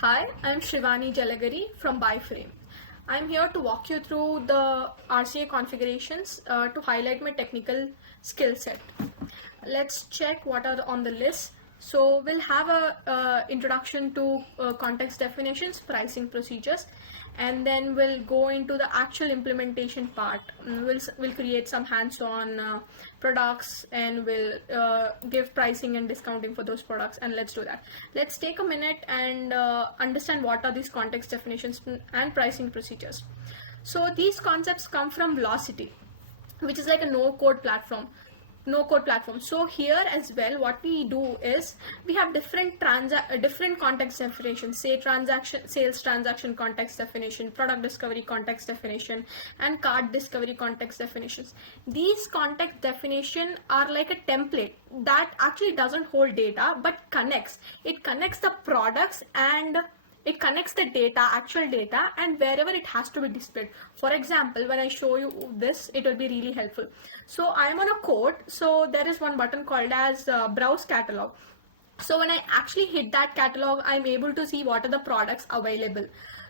Hi, I'm Shrivani Jalagari from Biframe. I'm here to walk you through the RCA configurations to highlight my technical skill set. Let's check what are on the list. So we'll have a introduction to context definitions, pricing procedures, and then we'll go into the actual implementation part. We'll create some hands-on products, and we'll give pricing and discounting for those products, and let's do that. Let's take a minute and understand what are these context definitions and pricing procedures. So these concepts come from Velocity, which is like a no-code platform. So here as well, what we do is we have different context definitions, say sales transaction context definition, product discovery context definition, and cart discovery context definitions. These context definition are like a template that actually doesn't hold data but connects the products, and it connects the data, actual data, and wherever it has to be displayed. For example, when I show you this, it will be really helpful. So I'm on a code, so there is one button called as browse catalog. So when I actually hit that catalog, I'm able to see what are the products available.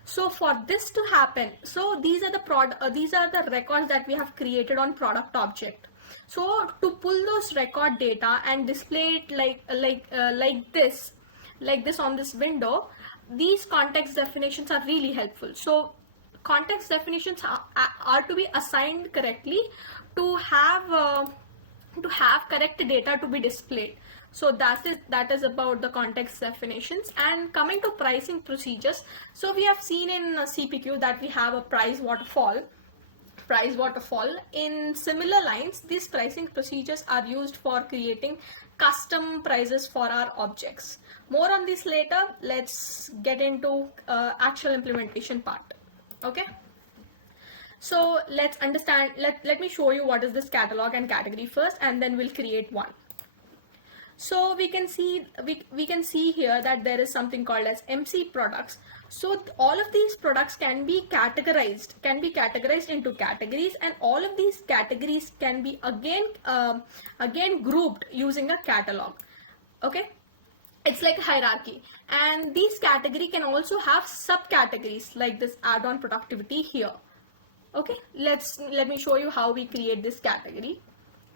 So for this to happen, so these are the records that we have created on product object. So to pull those record data and display it like this on this window, these context definitions are really helpful. So context definitions are to be assigned correctly to have correct data to be displayed. So that is about the context definitions. And coming to pricing procedures, so we have seen in CPQ that we have a price waterfall. In similar lines, these pricing procedures are used for creating custom prices for our objects. More on this later. Let's get into actual implementation part. Okay, so let's understand. Let me show you what is this catalog and category first, and then we'll create one. So we can see here that there is something called as MC products. So all of these products can be categorized into categories, and all of these categories can be again grouped using a catalog. Okay, it's like a hierarchy, and these category can also have subcategories like this add-on productivity here. Okay, let me show you how we create this category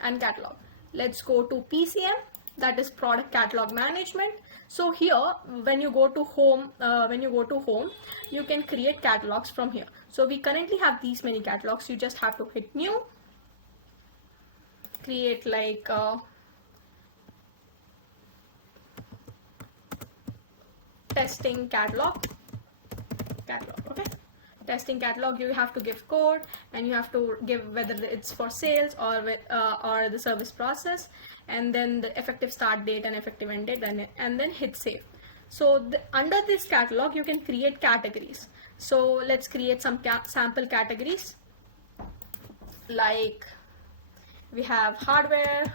and catalog. Let's go to PCM, that is product catalog management. So here, when you go to home, you can create catalogs from here. So we currently have these many catalogs. You just have to hit new, create like testing catalog. Okay, testing catalog. You have to give code, and you have to give whether it's for sales or the service process, and then the effective start date and effective end date, and then hit save. So under this catalog, you can create categories. So let's create some sample categories. Like we have hardware.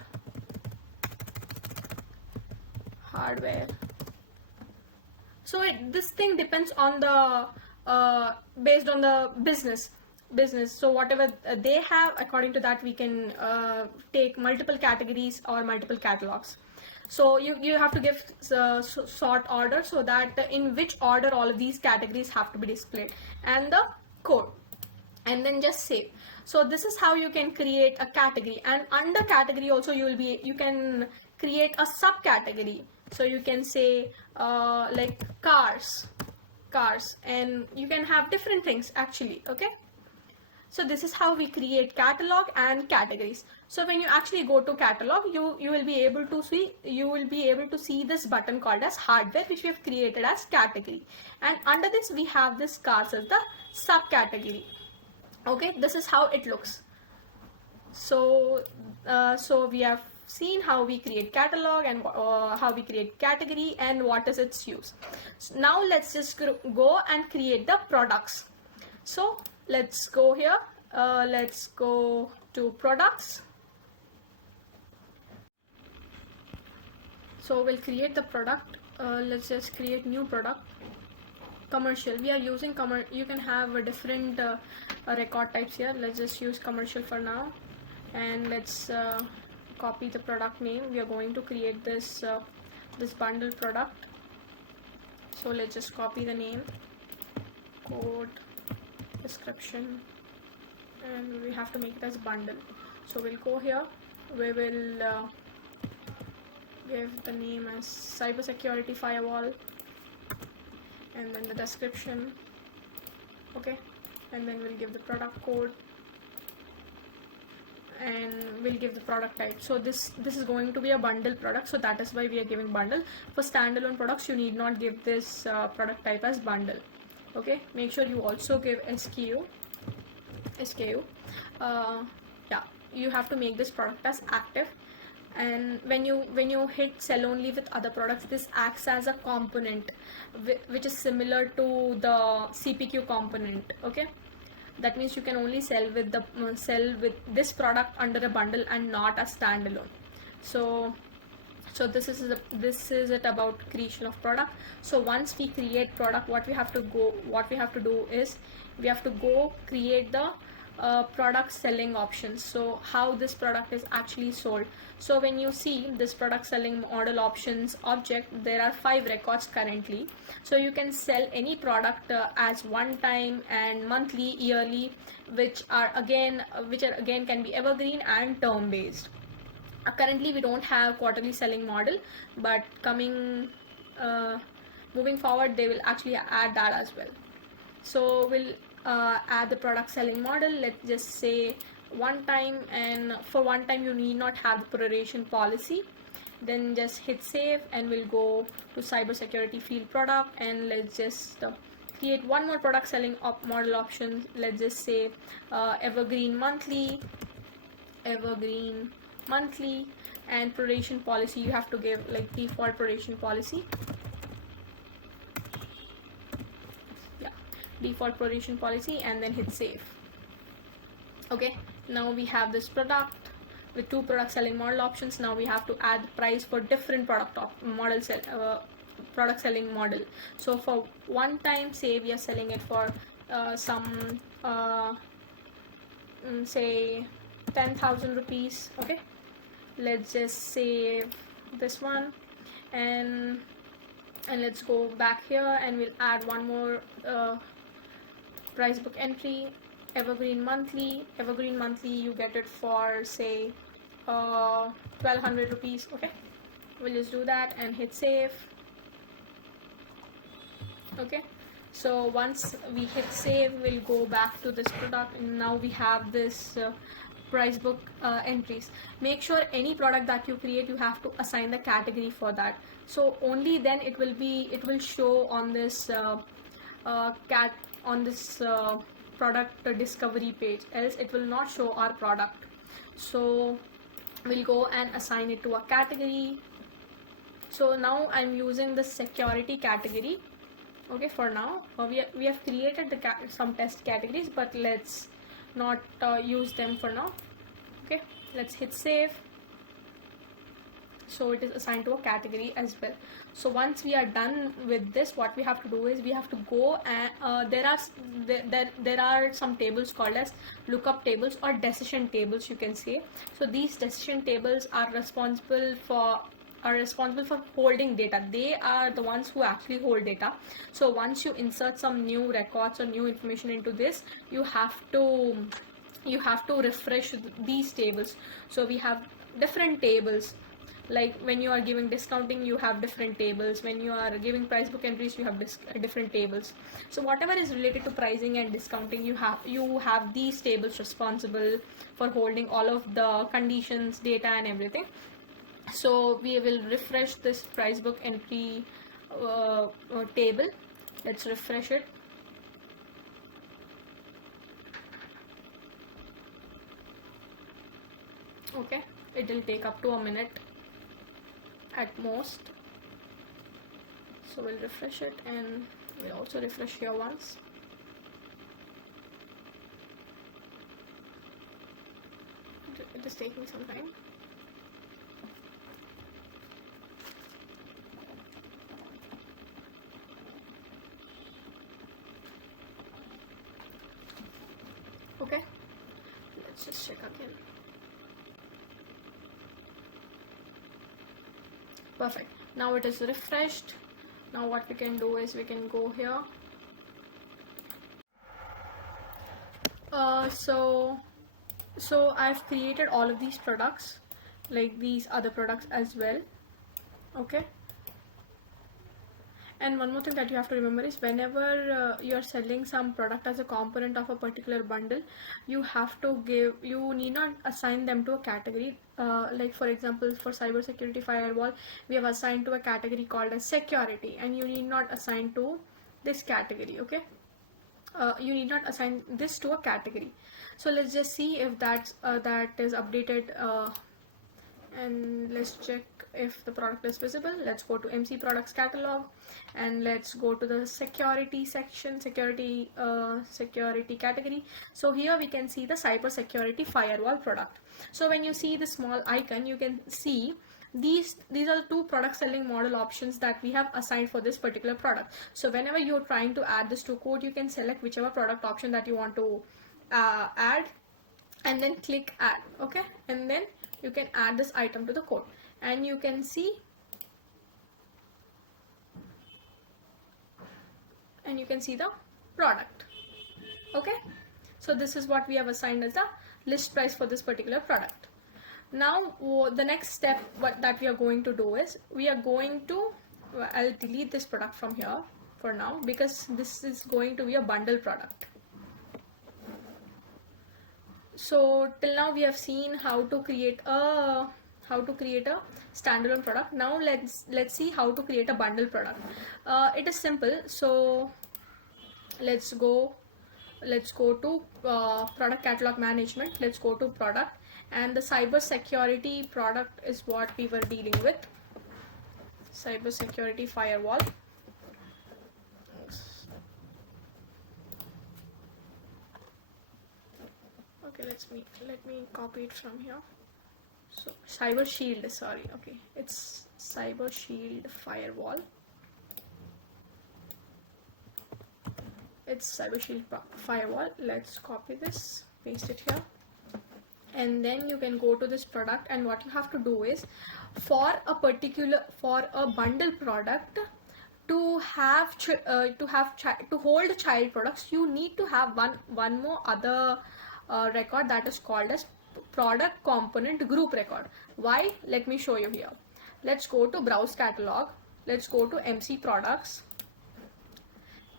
So this thing depends on the based on the business. So whatever they have, according to that we can take multiple categories or multiple catalogs. So you have to give sort order, so that in which order all of these categories have to be displayed, and the code, and then just save. So this is how you can create a category, and under category also you can create a subcategory. So you can say like cars, and you can have different things actually. Okay, so this is how we create catalog and categories. So when you actually go to catalog, you will be able to see this button called as hardware, which we have created as category, and under this we have this cars as the subcategory. Okay, this is how it looks. So we have seen how we create catalog and how we create category and what is its use. So now let's just go and create the products. So let's go here. Let's go to products. So we'll create the product. Let's just create new product. Commercial. We are using you can have a different record types here. Let's just use commercial for now, and let's copy the product name. We are going to create this bundle product. So let's just copy the name, code, description, and we have to make it as bundle. So we'll go here, we will give the name as cybersecurity firewall, and then the description, okay, and then we'll give the product code, and we'll give the product type. So this is going to be a bundle product, so that is why we are giving bundle. For standalone products you need not give this product type as bundle. Okay, make sure you also give SKU. Yeah, you have to make this product as active, and when you hit sell only with other products, this acts as a component which is similar to the CPQ component. Okay, that means you can only sell with this product under a bundle and not a standalone. So this is it about creation of product. So once we create product, what we have to do is we have to go create the product selling options. So how this product is actually sold. So when you see this product selling model options object, there are 5 records currently. So you can sell any product as one time and monthly, yearly, which are again can be evergreen and term based. Currently we don't have quarterly selling model, but moving forward they will actually add that as well. So we'll add the product selling model. Let's just say one time, and for one time you need not have the proration policy. Then just hit save, and we'll go to cybersecurity field product, and let's just create one more product selling model option. Let's just say evergreen monthly, and proration policy you have to give like default proration policy. Default proration policy, and then hit save. Okay, now we have this product with 2 product selling model options. Now we have to add price for different product selling model. So for one time, say we are selling it for say 10,000 rupees. Okay, let's just save this one, and let's go back here, and we'll add one more price book entry, evergreen monthly. You get it for say 1,200 rupees. Okay, we'll just do that and hit save. Okay, so once we hit save, we'll go back to this product, and now we have this price book entries. Make sure any product that you create, you have to assign the category for that. So only then it will show on this product discovery page, else it will not show our product. So we'll go and assign it to a category. So now I'm using the security category. Okay, for now we have created some test categories, but let's not use them for now. Okay, let's hit save. So it is assigned to a category as well. So once we are done with this, what we have to do is we have to go and there are some tables called as lookup tables or decision tables, you can say. So these decision tables are responsible for holding data. They are the ones who actually hold data. So once you insert some new records or new information into this, you have to refresh these tables. So we have different tables. Like when you are giving discounting, you have different tables. When you are giving price book entries, you have different tables. So whatever is related to pricing and discounting, you have these tables responsible for holding all of the conditions, data, and everything. So we will refresh this price book entry table. Let's refresh it. Okay, it will take up to a minute at most. So we'll refresh it, and we'll also refresh here once. It is taking some time. Okay, let's just check again. Perfect. Now it is refreshed. Now what we can do is we can go here. So I've created all of these products, like these other products as well. Okay. And one more thing that you have to remember is whenever you're selling some product as a component of a particular bundle, you need not assign them to a category. Like for example, for cybersecurity firewall, we have assigned to a category called as security, and you need not assign to this category. Okay. You need not assign this to a category. So let's just see if that is updated, and let's check if the product is visible. Let's go to MC products catalog, and let's go to the security section, security category. So here we can see the cyber security firewall product. So when you see the small icon, you can see these are the two product selling model options that we have assigned for this particular product. So whenever you're trying to add this to code, you can select whichever product option that you want to add, and then click add. Okay, and then you can add this item to the code, and you can see the product. Okay, so this is what we have assigned as the list price for this particular product. Now the next step that we are going to do is I'll delete this product from here for now, because this is going to be a bundle product. So till now we have seen how to create a standalone product. Now let's see how to create a bundle product. It is simple. So let's go to product catalog management. Let's go to product, and the cyber security product is what we were dealing with. Cyber security firewall. Okay, let me copy it from here. So cyber shield, sorry. Okay, it's cyber shield firewall. It's cyber shield firewall. Let's copy this, paste it here, and then you can go to this product, and what you have to do is for a bundle product to hold child products, you need to have one more other record that is called as product component group record. Why? Let me show you here. Let's go to browse catalog. Let's go to MC products.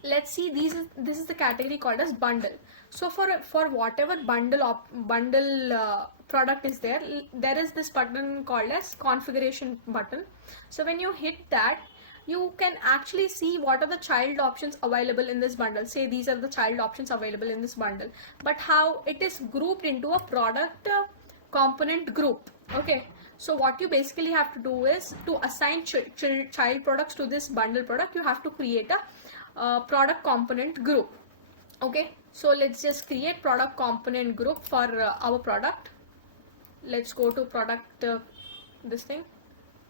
Let's see, this is the category called as bundle. So for whatever bundle product is there is this button called as configuration button. So when you hit that, you can actually see what are the child options available in this bundle. Say these are the child options available in this bundle, but how it is grouped into a product component group. Okay, so what you basically have to do is to assign child products to this bundle product, you have to create a product component group. Okay, so let's just create product component group for our product. Let's go to product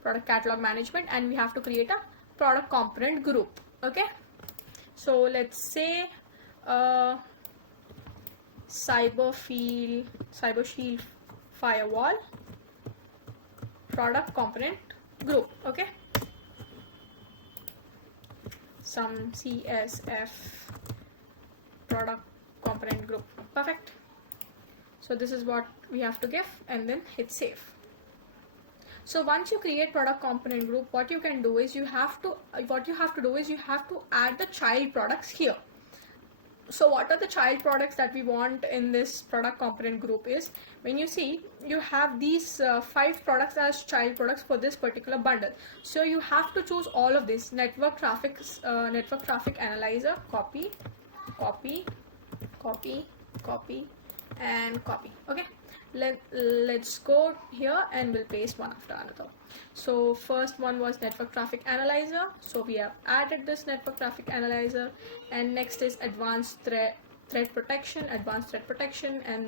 product catalog management, and we have to create a product component group. Okay, so let's say cyber shield firewall product component group. Okay, some CSF product component group. Perfect. So this is what we have to give, and then hit save. So once you create product component group, what you can do is you have to add the child products here. So what are the child products that we want in this product component group is, when you see you have these 5 products as child products for this particular bundle. So you have to choose all of this. Network traffic analyzer, copy, and copy. Okay, let's go here and we'll paste one after another. So first one was network traffic analyzer, so we have added this network traffic analyzer, and next is advanced threat protection, and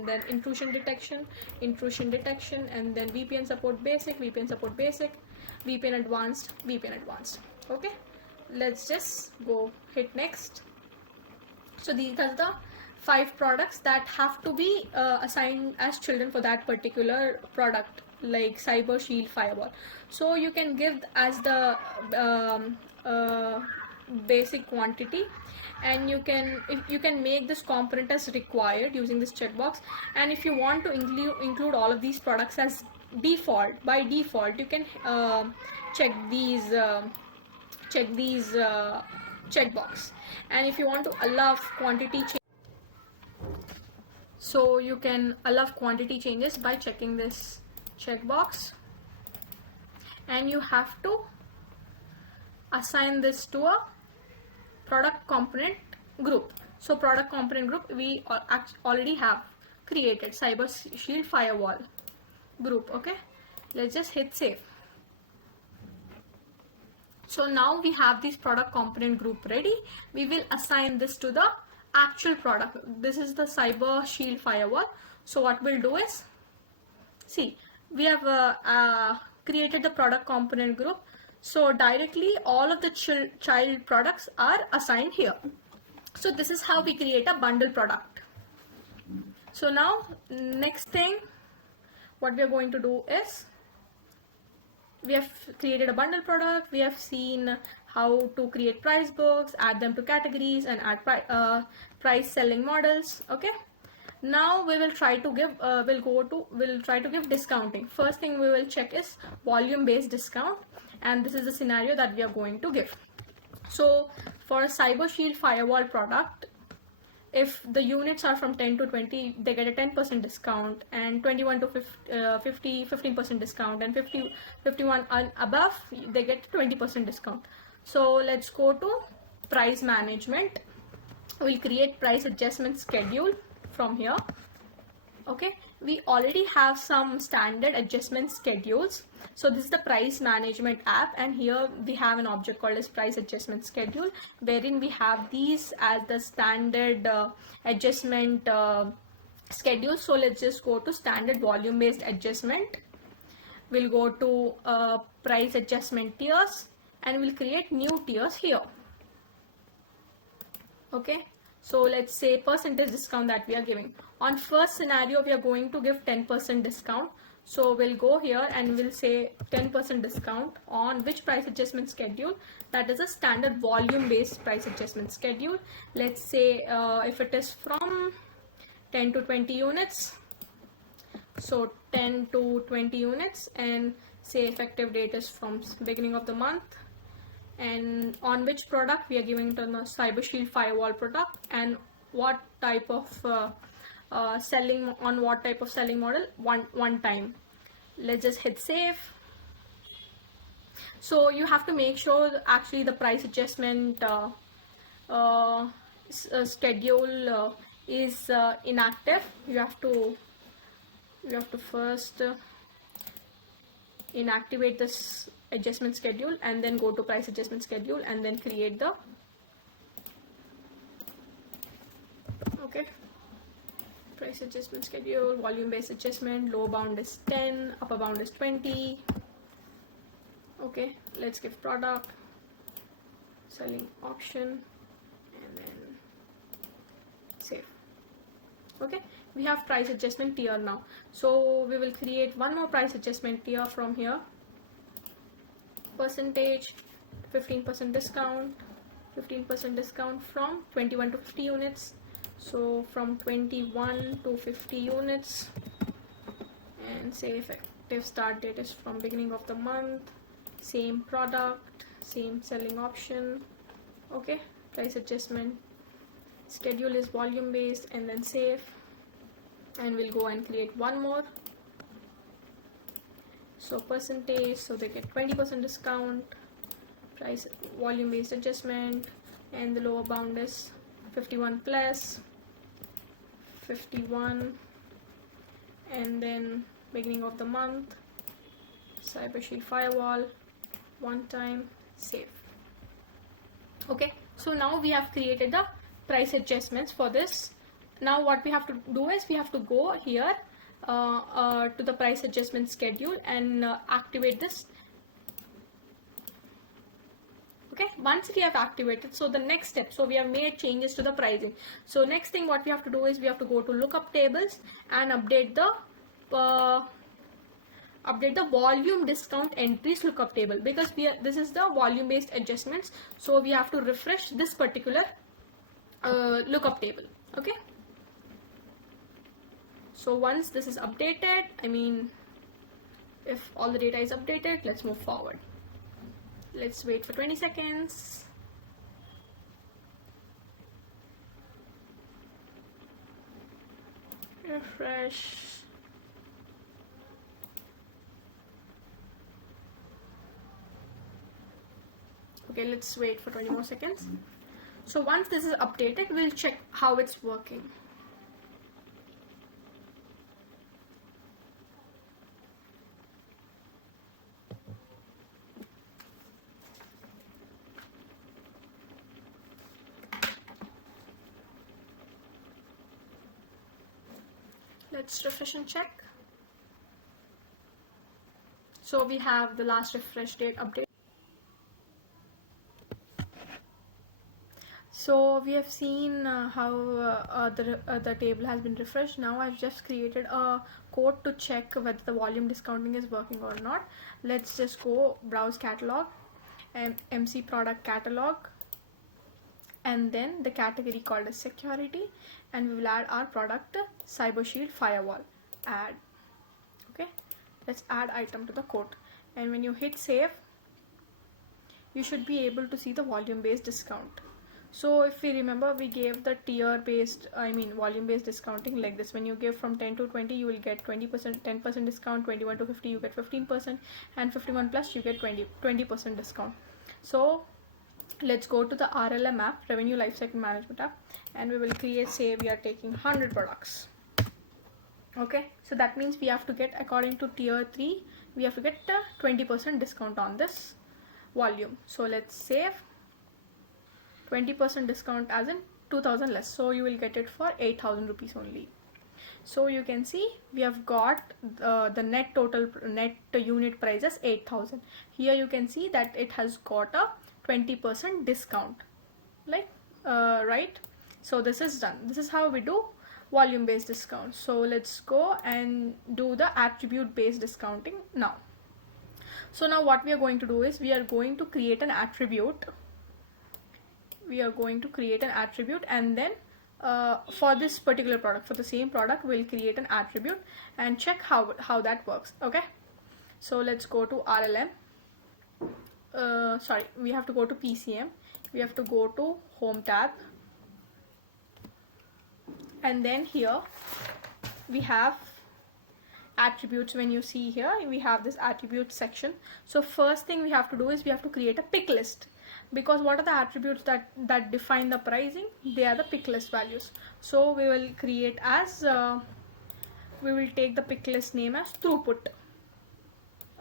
then intrusion detection, and then VPN support basic, VPN advanced. Okay, let's just go hit next. So these are the 5 products that have to be assigned as children for that particular product. like Cyber Shield Firewall. So you can give as the basic quantity, and you can make this component as required using this checkbox. And if you want to include all of these products as default, by default you can check these checkbox. And if you want to allow quantity change, so you can allow quantity changes by checking this checkbox, and you have to assign this to a product component group. So product component group we already have created, Cyber Shield Firewall group. Okay, let's just hit save. So now we have this product component group ready. We will assign this to the actual product. This is the Cyber Shield Firewall. So what we'll do is, see, we have created the product component group. So directly all of the child products are assigned here. So this is how we create a bundle product. So now next thing what we are going to do is, we have created a bundle product. We have seen how to create price books, add them to categories, and add price selling models. Okay, now we will try to give we'll try to give discounting. First thing we will check is volume based discount, and this is the scenario that we are going to give. So for Cyber Shield Firewall product, if the units are from 10 to 20, they get a 10% discount, and 21 to 50 15% discount, and 51 and above they get 20% discount. So let's go to price management. We'll create price adjustment schedule from here. Okay, we already have some standard adjustment schedules. So this is the price management app, and here we have an object called as price adjustment schedule, wherein we have these as the standard adjustment schedule. So let's just go to standard volume based adjustment. We'll go to price adjustment tiers, and we'll create new tiers here. Okay, so let's say percentage discount that we are giving. On first scenario we are going to give 10% discount. So we'll go here and we'll say 10% discount on which price adjustment schedule? That is a standard volume based price adjustment schedule. Let's say if it is from 10 to 20 units, so 10 to 20 units, and say effective date is from beginning of the month, and on which product we are giving it on a Cyber Shield Firewall product, and what type of selling model, one time. Let's just hit save. So you have to make sure actually the price adjustment schedule is inactive. You have to first inactivate this adjustment schedule, and then go to price adjustment schedule, and then create the price adjustment schedule, volume based adjustment. Lower bound is 10, upper bound is 20. Okay, let's give product, selling option, and then save. Okay, we have price adjustment tier now. So we will create one more price adjustment tier from here. Percentage, 15% discount, 15% discount from 21 to 50 units. So from 21 to 50 units, and say effective start date is from beginning of the month. Same product, same selling option. Okay, price adjustment schedule is volume based, and then save. And we'll go and create one more. So percentage, so they get 20% discount, price volume based adjustment, and the lower bound is 51 plus 51, and then beginning of the month, Cyber Shield Firewall, one time, save. Okay, so now we have created the price adjustments for this. Now what we have to do is we have to go here to the price adjustment schedule and activate this. Okay, once we have activated, so the next step, so we have made changes to the pricing. So next thing what we have to do is we have to go to lookup tables and update the update the volume discount entries lookup table, because this is the volume based adjustments, so we have to refresh this particular lookup table. Okay, so once this is updated, I mean if all the data is updated, let's move forward. Let's wait for 20 seconds. Refresh. Okay, let's wait for 20 more seconds. So once this is updated, we'll check how it's working. Let's refresh and check. So we have the last refresh date update. So we have seen how the table has been refreshed. Now I've just created a code to check whether the volume discounting is working or not. Let's just go browse catalog and MC product catalog, and then the category called as security, and we will add our product Cyber Shield Firewall. Add. Okay, let's add item to the code, and when you hit save, you should be able to see the volume based discount. So if we remember, we gave the tier based, volume based discounting like this. When you give from 10 to 20, you will get 20%, 10% discount. 21 to 50, you get 15%, and 51 plus, you get 20% discount. So let's go to the RLM app, Revenue Lifecycle Management app, and we will create, say we are taking 100 products. Okay, so that means we have to get, according to tier 3, we have to get 20% discount on this volume. So let's save. 20% discount as in 2000 less, so you will get it for 8,000 rupees only. So you can see we have got the net unit price as 8,000. Here you can see that it has got a 20% discount, like right. So this is done. This is how we do volume based discount. So let's go and do the attribute based discounting now. So now what we are going to do is we are going to create an attribute. And then for this particular product, for the same product, we'll create an attribute and check how that works. Okay, so let's go to RLM. We have to go to PCM. We have to go to Home tab, and then here we have attributes. When you see here, we have this attribute section. So first thing we have to do is we have to create a pick list, because what are the attributes that define the pricing? They are the pick list values. So we will create as we will take the pick list name as throughput.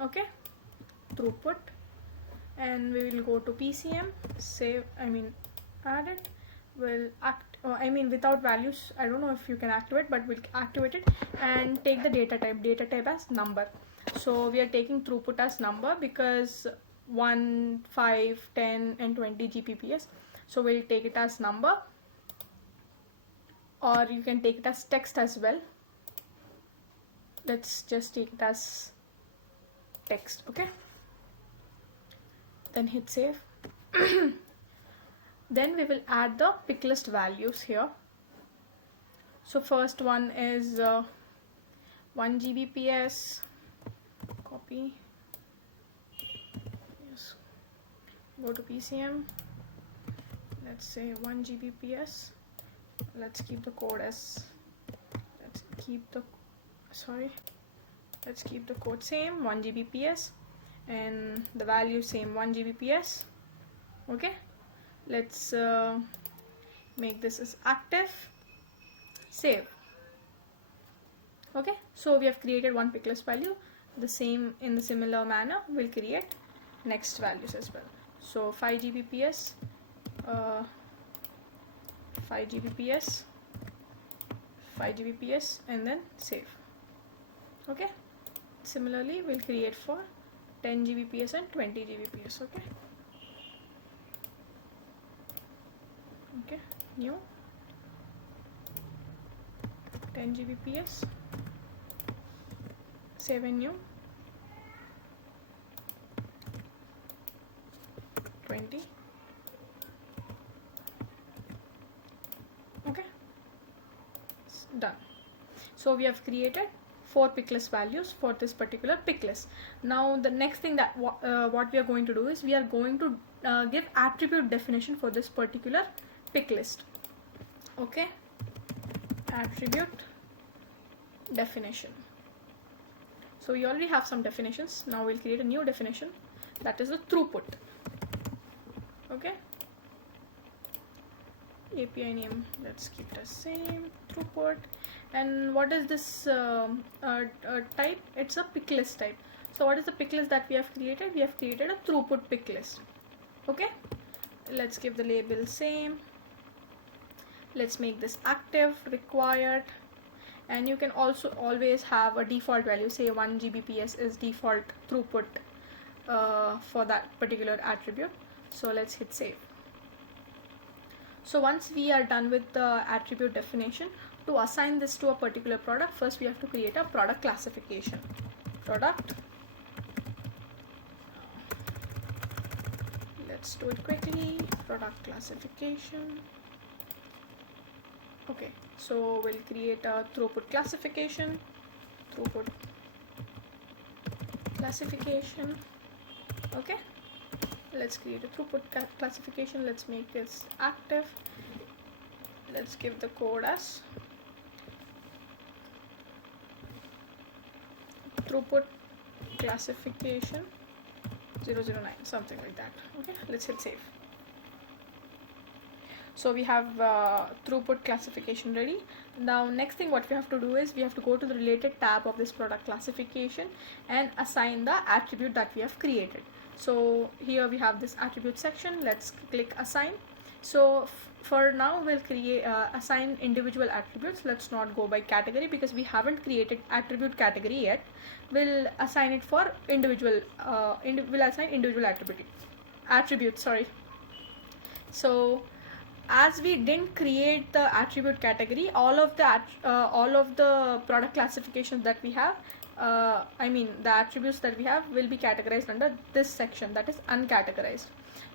Okay, throughput, and we will go to PCM, save, add it. We'll without values, I don't know if you can activate, but we'll activate it and take the data type as number. So we are taking throughput as number because 1, 5, 10 and 20 Gbps. So we'll take it as number, or you can take it as text as well. Let's just take it as text. Okay, then hit save. Then we will add the pick list values here. So first one is 1 Gbps, copy, yes, go to PCM, let's say 1 Gbps, let's keep the code as, let's keep the code same, 1 Gbps, and the value same, 1 Gbps. Okay, let's make this as active, save. Okay, so we have created one pick list value. The same, in the similar manner, we'll create next values as well. So 5 Gbps, 5 Gbps, 5 Gbps, and then save. Okay, similarly we'll create for 10 Gbps and 20 Gbps. Okay, new 10 Gbps, save and new Done. So we have created 4 pick list values for this particular pick list. Now the next thing that what we are going to do is we are going to give attribute definition for this particular pick list. Okay, attribute definition. So we already have some definitions. Now we'll create a new definition, that is the throughput. Okay, API name, let's keep the same, throughput. And what is this type? It's a pick list type. So what is the pick list that we have created? We have created a throughput pick list. Okay, let's give the label same. Let's make this active, required, and you can also always have a default value, say 1 Gbps is default throughput for that particular attribute. So let's hit save. So once we are done with the attribute definition, to assign this to a particular product, first we have to create a product classification. Product, let's do it quickly, product classification. Okay, so we'll create a throughput classification, okay. Let's create a throughput classification. Let's make this active. Let's give the code as throughput classification 009, something like that. Okay, let's hit save. So we have throughput classification ready. Now next thing what we have to do is we have to go to the related tab of this product classification and assign the attribute that we have created. So here we have this attribute section. Let's click assign. So for now we'll create assign individual attributes. Let's not go by category because we haven't created attribute category yet. We'll assign it for individual we'll assign individual attributes, sorry. So as we didn't create the attribute category, all of the product classifications that we have, I mean the attributes that we have will be categorized under this section, that is uncategorized.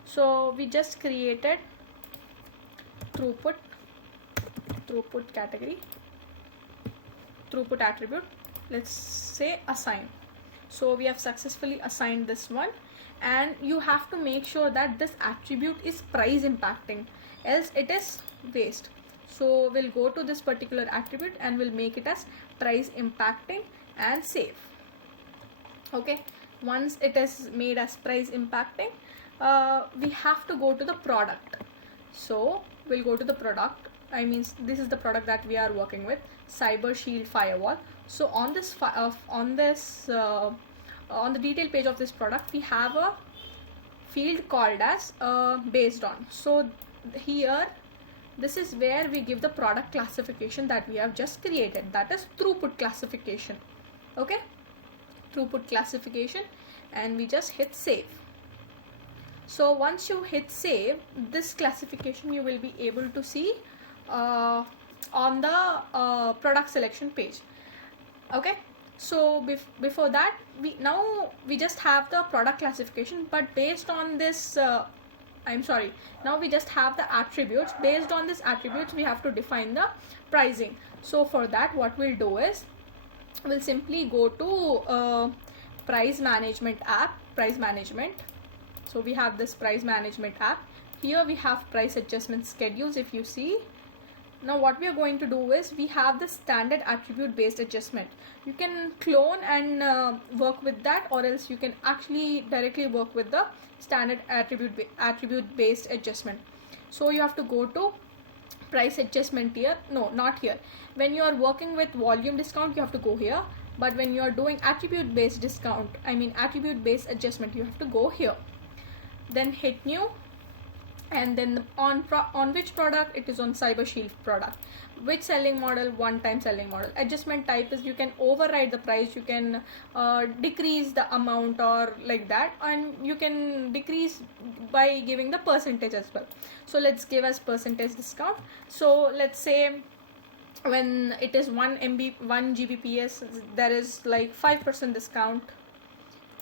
So we just created throughput category, throughput attribute. Let's say assign. So we have successfully assigned this one, and you have to make sure that this attribute is price impacting, else it is waste. So we'll go to this particular attribute and we'll make it as price impacting and save. Okay, once it is made as price impacting, we have to go to the product. So we'll go to the product. I mean, this is the product that we are working with, Cyber Shield Firewall. So on this on the detail page of this product, we have a field called as based on. So here, this is where we give the product classification that we have just created, that is throughput classification. Okay, throughput classification, and we just hit save. So once you hit save, this classification you will be able to see on the product selection page. Okay, so before that, we just have the product classification, but based on this now we just have the attributes. Based on these attributes, we have to define the pricing. So for that, what we'll do is we'll simply go to price management app, price management. So we have this price management app. Here we have price adjustment schedules. If you see, now what we are going to do is we have the standard attribute based adjustment. You can clone and work with that, or else you can actually directly work with the standard attribute based adjustment. So you have to go to price adjustment here. No, not here. When you are working with volume discount, you have to go here. But when you are doing attribute based discount, I mean attribute based adjustment, you have to go here. Then hit new, and then on which product? It is on Cyber Shield product. Which selling model? One time selling model. Adjustment type is you can override the price, you can decrease the amount or like that, and you can decrease by giving the percentage as well. So let's give us percentage discount. So let's say when it is 1 Gbps, there is like 5% discount.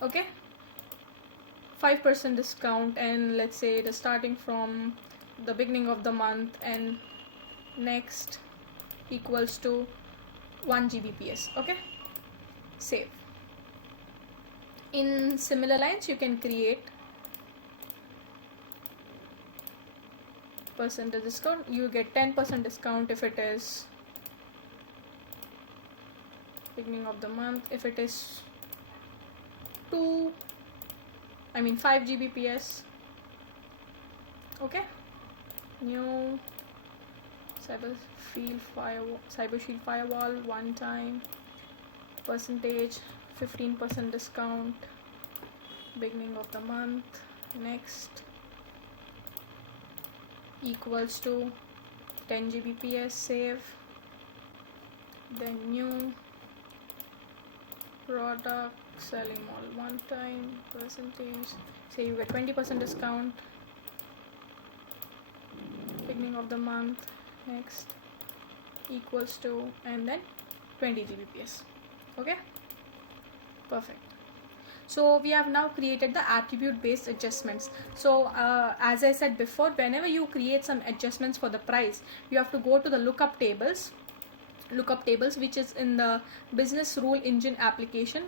Okay, 5% discount, and let's say it is starting from the beginning of the month and next equals to 1 Gbps. Okay, save. In similar lines, you can create percentage discount. You get 10% discount if it is beginning of the month. If it is 5 Gbps. Okay, new cyber shield firewall, one time, percentage, 15% discount, beginning of the month, next, equals to 10 Gbps, save. Then new product, selling all, one time, percentage, say you get 20% discount, beginning of the month, next, equals to, and then 20 Gbps. Okay, perfect. So we have now created the attribute based adjustments. So as I said before, whenever you create some adjustments for the price, you have to go to the lookup tables, which is in the business rule engine application.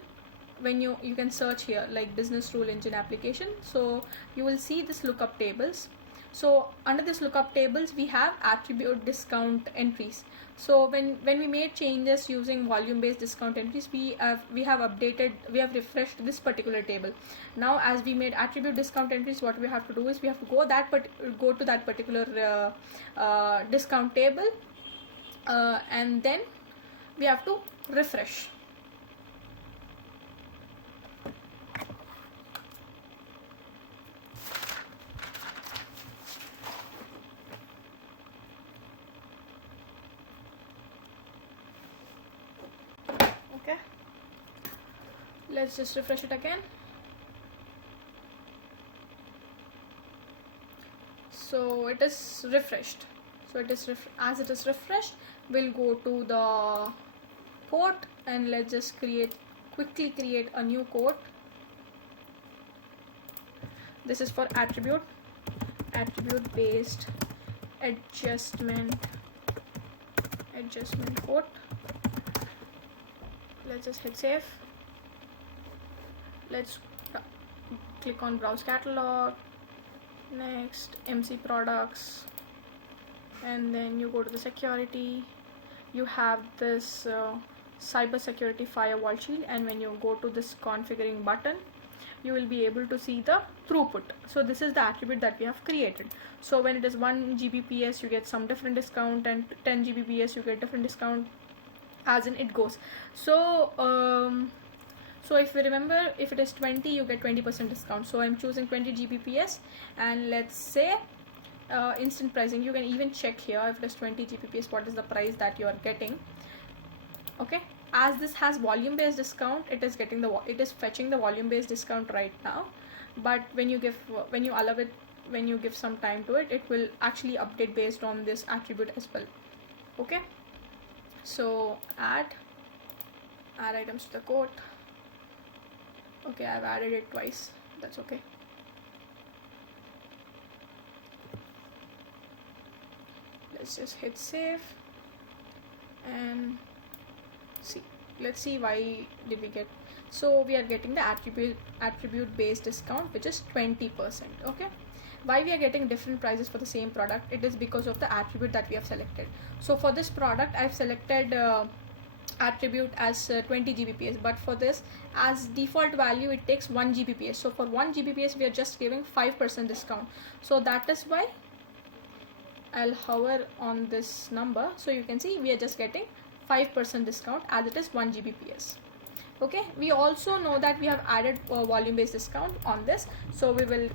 When you can search here like business rule engine application, so you will see this lookup tables. So under this lookup tables, we have attribute discount entries. So when we made changes using volume based discount entries, we have refreshed this particular table. Now as we made attribute discount entries, what we have to do is we have to go to that particular discount table, and then we have to refresh. Okay, let's just refresh it again. So it is refreshed. So it is as it is refreshed, we'll go to the quote and let's just quickly create a new quote. This is for attribute based adjustment quote. Let's just hit save. Let's click on browse catalog, next MC products, and then you go to the security. You have this cyber security firewall shield, and when you go to this configuring button, you will be able to see the throughput. So this is the attribute that we have created. So when it is 1 Gbps, you get some different discount, and 10 Gbps you get different discount, as in it goes. So so if you remember, if it is 20, you get 20% discount. So I'm choosing 20 Gbps, and let's say instant pricing. You can even check here if it is 20 Gbps, what is the price that you are getting. Okay, as this has volume based discount, it is fetching the volume based discount right now, but when you give some time to it, it will actually update based on this attribute as well. Okay, so add items to the quote. Okay, I've added it twice, that's okay. Let's just hit save and see. Let's see why did we get. So we are getting the attribute based discount, which is 20%. Okay, why we are getting different prices for the same product? It is because of the attribute that we have selected. So for this product, I've selected attribute as 20 Gbps, but for this, as default value, it takes 1 Gbps. So for 1 Gbps, we are just giving 5% discount. So that is why I'll hover on this number, so you can see we are just getting 5% discount as it is 1 Gbps. Okay, we also know that we have added volume based discount on this, so we will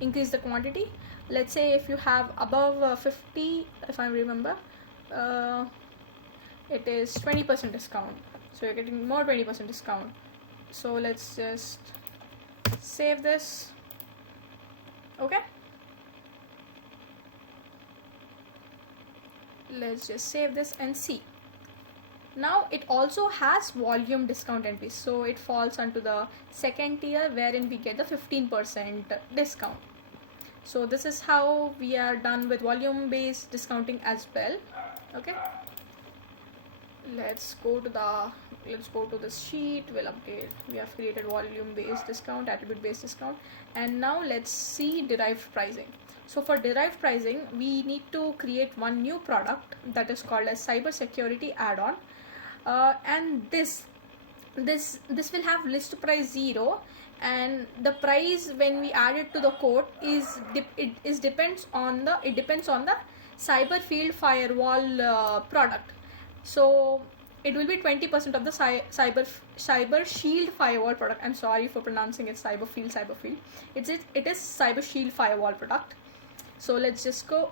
increase the quantity. Let's say if you have above 50, if I remember, it is 20% discount, so you're getting more 20% discount. So let's just save this. Okay, let's just save this and see. Now it also has volume discount entries, so it falls onto the second tier, wherein we get the 15% discount. So this is how we are done with volume based discounting as well. Okay, let's go to this sheet. We'll update. We have created volume based discount, attribute based discount, and now let's see derived pricing. So for derived pricing, we need to create one new product that is called as cyber security add-on, and this will have list price 0, and the price when we add it to the code depends on the cyber field firewall product. So it will be 20% of the cyber shield firewall product. I'm sorry for pronouncing it cyber field. It is cyber shield firewall product. So let's just go.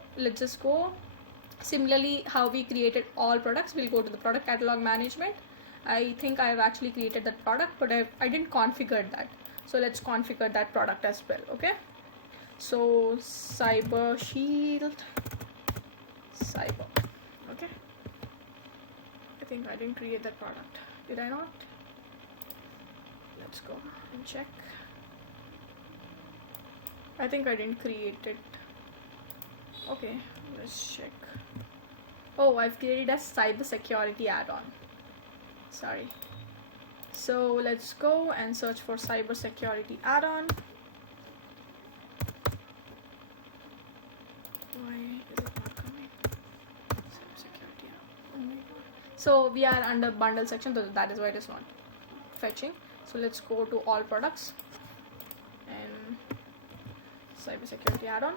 Similarly, how we created all products, we'll go to the product catalog management. I think I've actually created that product, but I didn't configure that. So let's configure that product as well. Okay, so cyber shield cyber. Okay, I think I didn't create that product. Did I not? Let's go and check. I think I didn't create it. Okay, let's check. Oh, I've created a cyber security add-on. Sorry. So let's go and search for cyber security add-on. Why is it not coming? Cyber security add-on. Oh my god. So we are under bundle section, so that is why it is not fetching. So let's go to all products and cyber security add-on.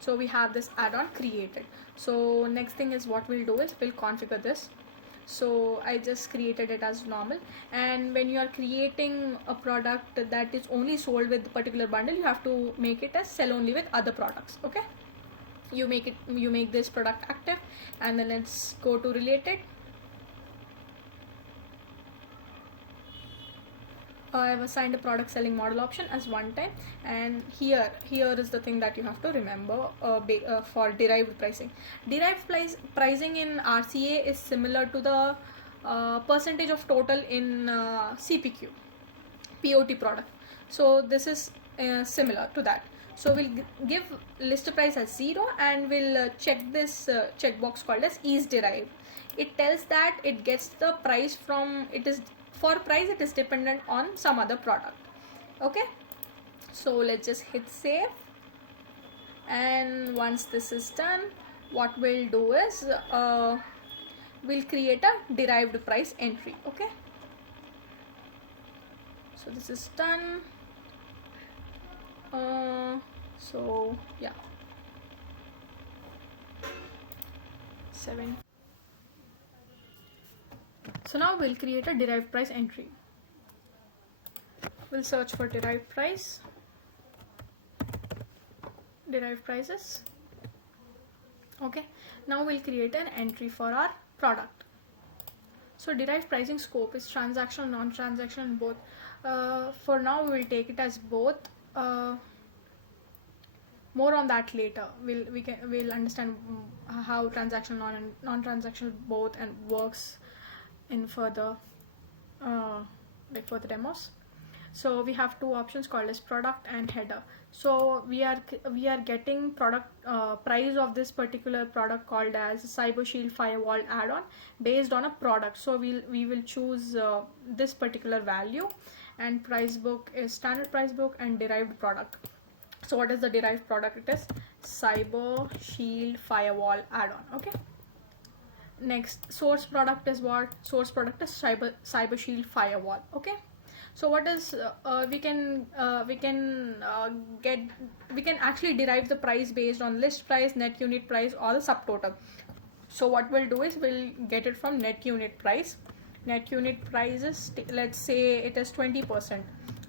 So we have this add-on created. So next thing is what we'll do is we'll configure this. So I just created it as normal, and when you are creating a product that is only sold with the particular bundle, you have to make it as sell only with other products. Okay, you make this product active, and then let's go to related. I have assigned a product selling model option as one time, and here is the thing that you have to remember for derived pricing. Derived pricing in RCA is similar to the percentage of total in CPQ POT product. So this is similar to that. So we'll give list price as 0, and we'll check this checkbox called as is derived. It tells that it gets the price from for price it is dependent on some other product. Okay, so let's just hit save, and once this is done, what we'll do is we'll create a derived price entry. Okay, so this is done. So yeah, 7. So now we'll create a derived price entry. We'll search for derived prices. Okay, now we'll create an entry for our product. So derived pricing scope is transactional, non-transactional, both. For now we will take it as both. More on that later. We'll understand how transactional and non-transactional both and works in further further demos. So we have two options called as product and header. So we are getting product price of this particular product called as Cyber Shield Firewall add-on based on a product. So we will choose this particular value, and price book is standard price book and derived product. So what is the derived product? It is Cyber Shield Firewall add-on. Okay. Next, source product is what? Source product is Cyber Shield Firewall. Okay. So what is we can actually derive the price based on list price, net unit price, or the subtotal. So what we'll do is we'll get it from net unit price. Net unit price is, let's say it is 20%,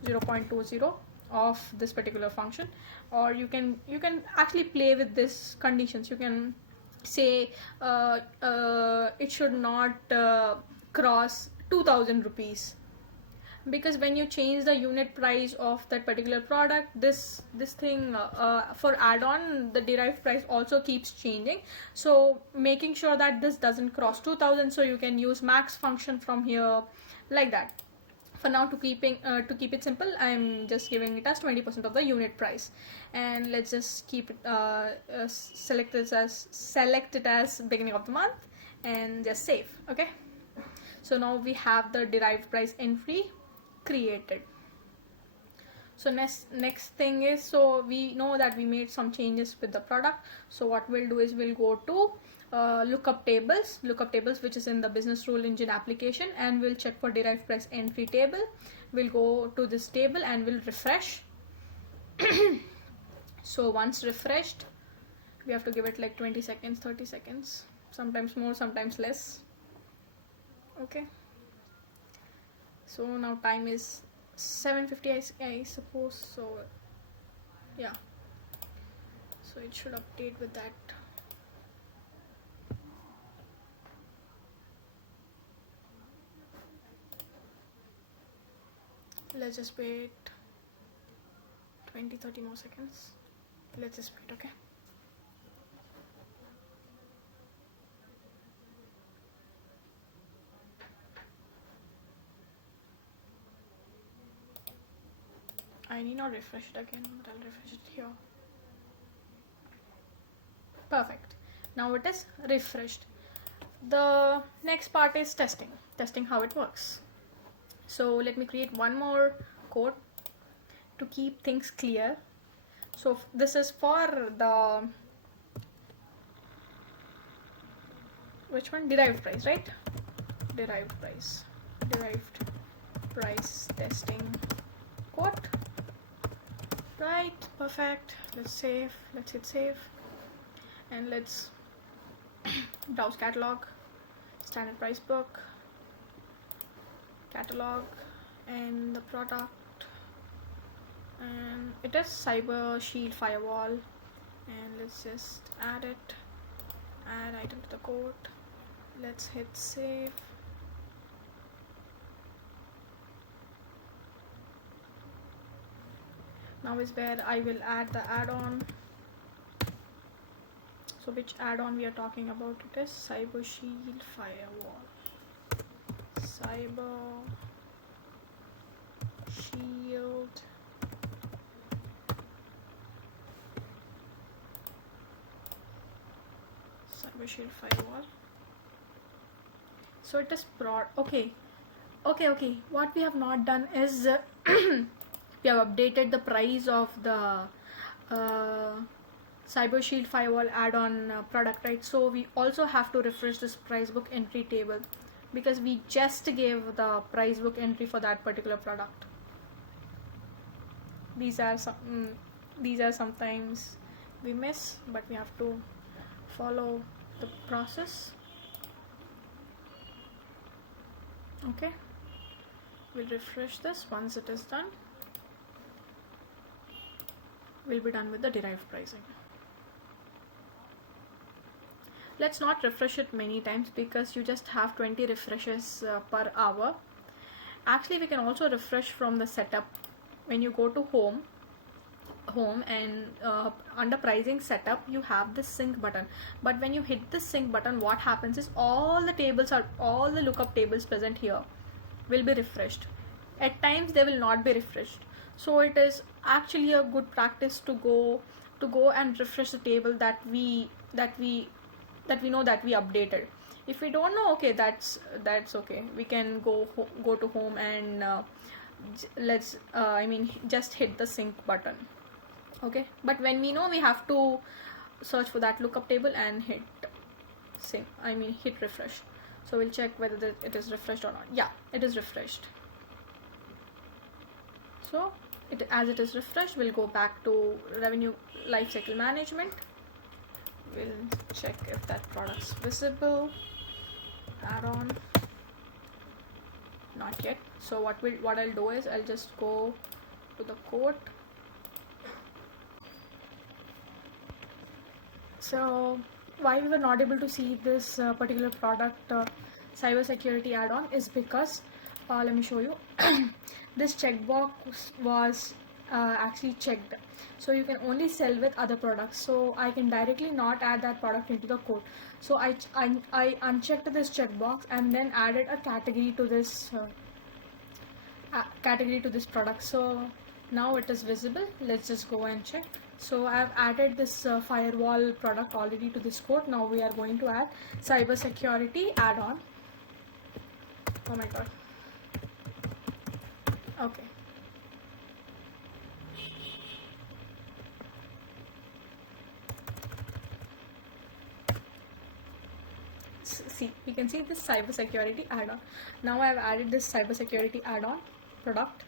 0.20 of this particular function, or you can actually play with this conditions. You can say it should not cross 2000 rupees, because when you change the unit price of that particular product, this thing for add-on, the derived price also keeps changing. So making sure that this doesn't cross 2000, so you can use max function from here, like that. For now, to keep it simple, I'm just giving it as 20% of the unit price, and let's just keep it select it as beginning of the month and just save. Okay, so now we have the derived price entry created. So next thing is, so we know that we made some changes with the product. So what we'll do is we'll go to lookup tables, which is in the business rule engine application, and we'll check for derived price entry table. We'll go to this table and we'll refresh. So once refreshed, we have to give it like 20 seconds, 30 seconds, sometimes more, sometimes less. Okay, so now time is 7:50, I suppose. So yeah, so it should update with that. Let's just wait 20-30 more seconds. Let's just wait. Okay, I need not refresh it again, but I'll refresh it here. Perfect. Now it is refreshed. The next part is testing how it works. So let me create one more code to keep things clear. So this is for the, which one? Derived price, right? Derived price testing code. Right, perfect. Let's hit save, and let's browse catalog, standard price book, catalog, and the product, and it is Cyber Shield Firewall, and let's just add item to the code. Let's hit save. Now is where I will add the add-on. So which add-on we are talking about? It is Cyber Shield Firewall. Cyber Shield Firewall. So it is broad. Okay. What we have not done is we have updated the price of the Cyber Shield Firewall add-on product, right? So we also have to refresh this price book entry table, because we just gave the price book entry for that particular product. These are sometimes we miss, but we have to follow the process. Okay, we'll refresh this. Once it is done, we'll be done with the derived pricing. Let's not refresh it many times, because you just have 20 refreshes per hour. Actually, we can also refresh from the setup. When you go to home and under pricing setup, you have the sync button. But when you hit the sync button, what happens is all the lookup tables present here will be refreshed. At times they will not be refreshed. So it is actually a good practice to go and refresh the table that we know that we updated. If we don't know, okay, that's okay. We can go to home and just hit the sync button. Okay, but when we know, we have to search for that lookup table and hit refresh. So we'll check whether it is refreshed or not. Yeah, it is refreshed. So as it is refreshed, we'll go back to revenue lifecycle management. We'll check if that product's visible. Add-on, not yet. So what I'll do is I'll just go to the code. So why we were not able to see this particular product cybersecurity add-on is because let me show you. This checkbox was actually checked, so you can only sell with other products. So I can directly not add that product into the code. So I unchecked this checkbox and then added a category to this category to this product. So now it is visible. Let's just go and check. So I've added this firewall product already to this code. Now we are going to add cybersecurity add-on. Oh my god. Okay. See, you can see this cybersecurity add-on. Now I've added this cybersecurity add-on product.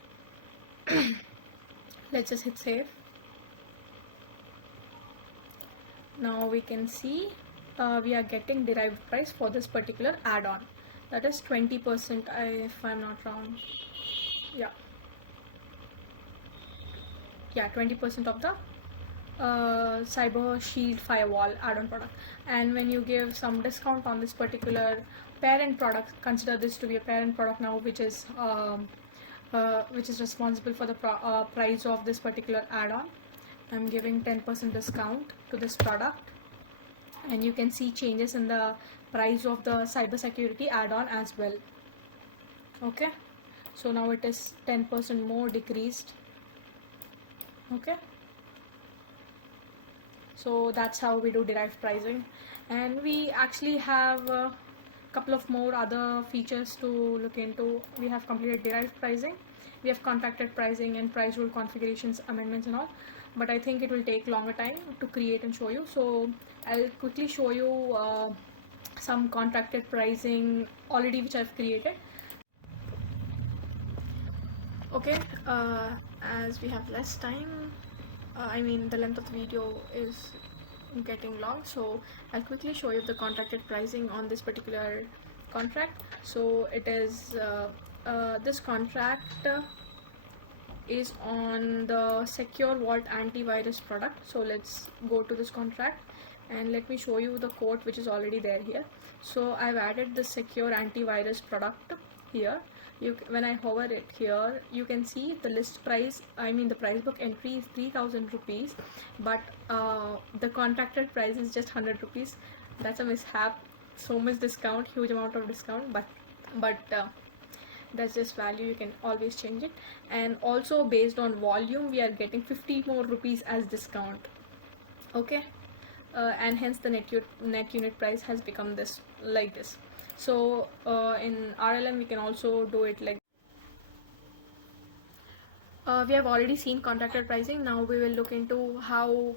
Let's just hit save. Now we can see we are getting derived price for this particular add-on. That is 20%, if I'm not wrong. Yeah, 20% of the Cyber Shield Firewall add-on product. And when you give some discount on this particular parent product, consider this to be a parent product now, which is responsible for the price of this particular add-on. I'm giving 10% discount to this product, and you can see changes in the price of the cybersecurity add-on as well. Okay, so now it is 10% more decreased. Okay, so that's how we do derived pricing. And we actually have a couple of more other features to look into. We have completed derived pricing, we have contracted pricing and price rule configurations, amendments and all, but I think it will take longer time to create and show you. So I'll quickly show you some contracted pricing already which I've created. Okay, as we have less time, I mean the length of the video is getting long, so I'll quickly show you the contracted pricing on this particular contract. So it is this contract is on the Secure Vault antivirus product. So let's go to this contract and let me show you the code which is already there here. So I've added the Secure antivirus product here. When I hover it here, you can see the list price, I mean the price book entry is 3,000 rupees, but the contracted price is just 100 rupees. That's a mishap. So much discount, huge amount of discount, but that's just value, you can always change it. And also based on volume, we are getting 50 more rupees as discount. Okay, and hence the net unit price has become this, like this. So in RLM we can also do it like we have already seen contracted pricing. Now we will look into how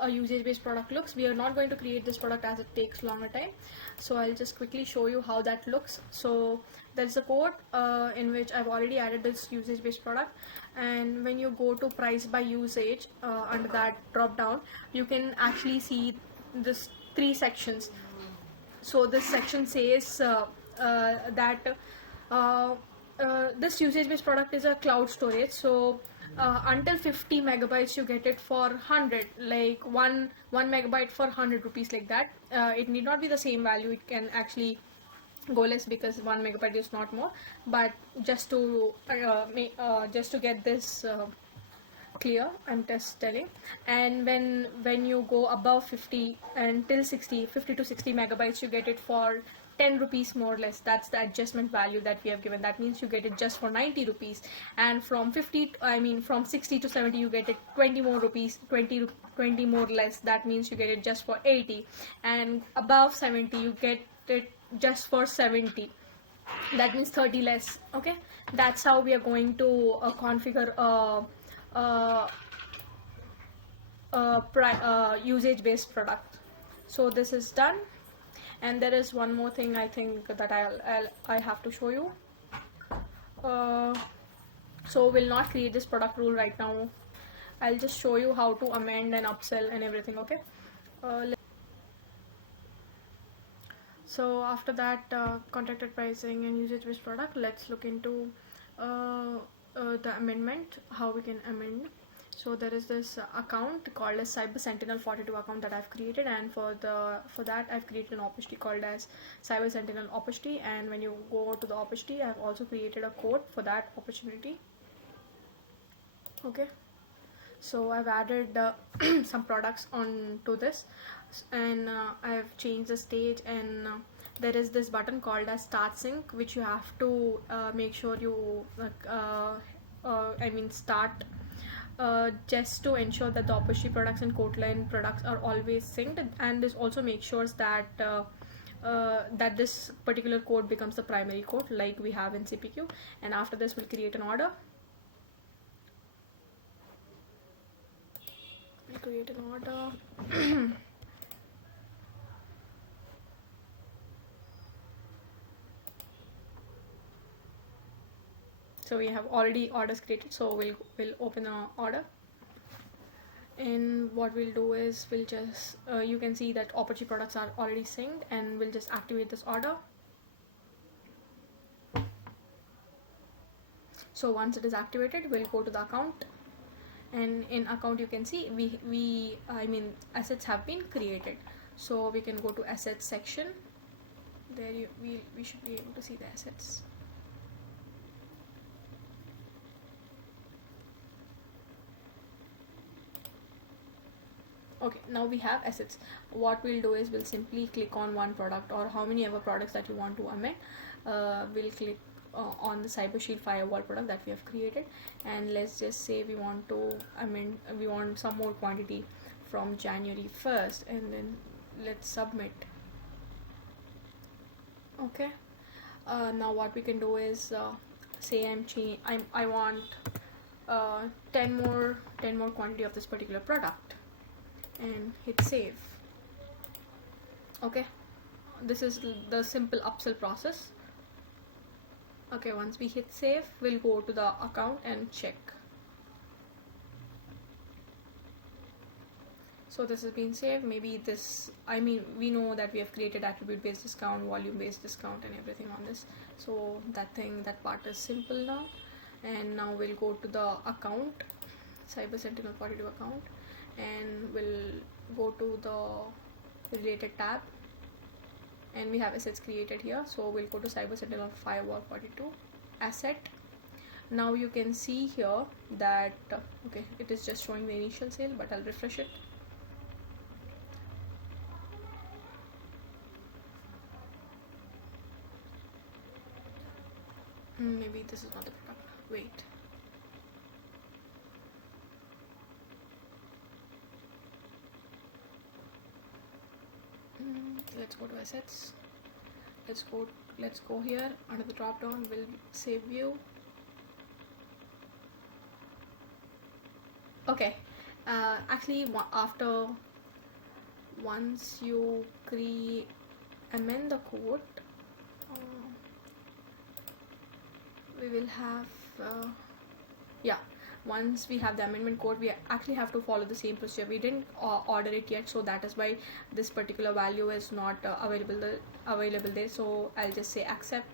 a usage based product looks. We are not going to create this product as it takes longer time, so I'll just quickly show you how that looks. So there's a code in which I've already added this usage based product, and when you go to price by usage under that drop down, you can actually see this 3 sections. So this section says that this usage based product is a cloud storage. So until 50 megabytes you get it for 100, like 1 megabyte for 100 rupees, like that. It need not be the same value, it can actually go less because 1 megabyte is not more, but just to get this clear, I'm just telling. And when you go above 50 and till 50 to 60 megabytes, you get it for 10 rupees more or less. That's the adjustment value that we have given. That means you get it just for 90 rupees. And from 60 to 70 you get it 20 more rupees, 20 more less. That means you get it just for 80. And above 70 you get it just for 70. That means 30 less. Okay, that's how we are going to configure usage based product. So this is done, and there is one more thing I think that I have to show you. So we'll not create this product rule right now. I'll just show you how to amend and upsell and everything. Okay, so after that contracted pricing and usage based product, let's look into the amendment, how we can amend. So there is this account called as Cyber Sentinel 42 account that I've created, and for that I've created an opportunity called as Cyber Sentinel opportunity. And when you go to the opportunity, I've also created a code for that opportunity. Okay, so I've added some products onto this, and I've changed the stage, and there is this button called as start sync, which you have to make sure you start just to ensure that the opportunity products and quote line products are always synced, and this also makes sure that that this particular code becomes the primary code like we have in CPQ. And after this, we'll create an order. So we have already orders created, so we'll open an order, and what we'll do is we'll just you can see that opportunity products are already synced, and we'll just activate this order. So once it is activated, we'll go to the account, and in account you can see assets have been created. So we can go to assets section. There we should be able to see the assets. Okay, now we have assets. What we'll do is we'll simply click on one product or how many ever products that you want to amend. We'll click on the CyberShield firewall product that we have created, and let's just say we want to amend, we want some more quantity from January 1st, and then let's submit. Okay, now what we can do is say I want 10 more quantity of this particular product, and hit save. Okay, this is the simple upsell process. Okay, once we hit save, we'll go to the account and check. So this has been saved. Maybe this, we know that we have created attribute based discount, volume based discount, and everything on this. So that part is simple now. And now we'll go to the account, Cyber Sentinel 42 account, and we'll go to the related tab, and we have assets created here. So we'll go to Cyber Sentinel Firewall 42 asset. Now you can see here that okay, it is just showing the initial sale, but I'll refresh it. Maybe this is not the product. Wait. Let's go to assets. Let's go here under the drop down. We'll say view. Okay, actually after once you amend the code, we will have once we have the amendment code, we actually have to follow the same procedure. We didn't order it yet, so that is why this particular value is not available there. So I'll just say accept,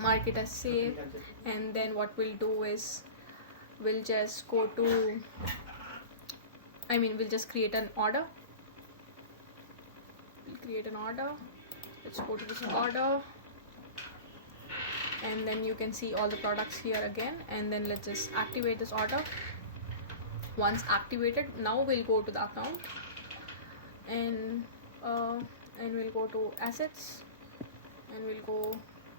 mark it as save, and then what we'll do is we'll just go to we'll just create an order. Let's go to this order, and then you can see all the products here again, and then let's just activate this order. Once activated, now we'll go to the account, and we'll go to assets, and we'll go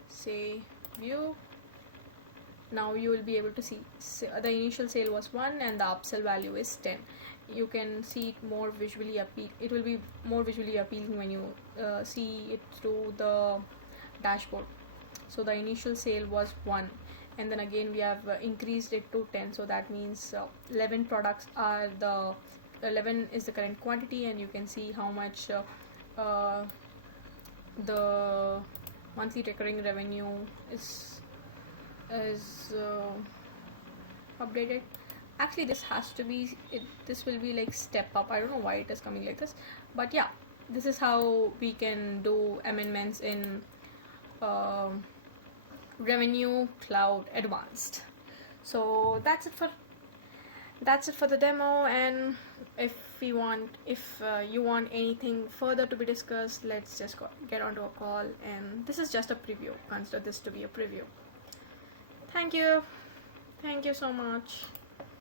say view. Now you will be able to see the initial sale was 1 and the upsell value is 10. You can see it more visually it will be more visually appealing when you see it through the dashboard. So the initial sale was 1, and then again we have increased it to 10, so that means 11 products are 11 is the current quantity, and you can see how much the monthly recurring revenue is updated. Actually this has to be this will be like step up. I don't know why it is coming like this, but yeah, this is how we can do amendments in Revenue Cloud Advanced. So that's it for the demo, and if you want anything further to be discussed, let's just get onto a call. And this is just a preview. Consider this to be a preview. Thank you so much.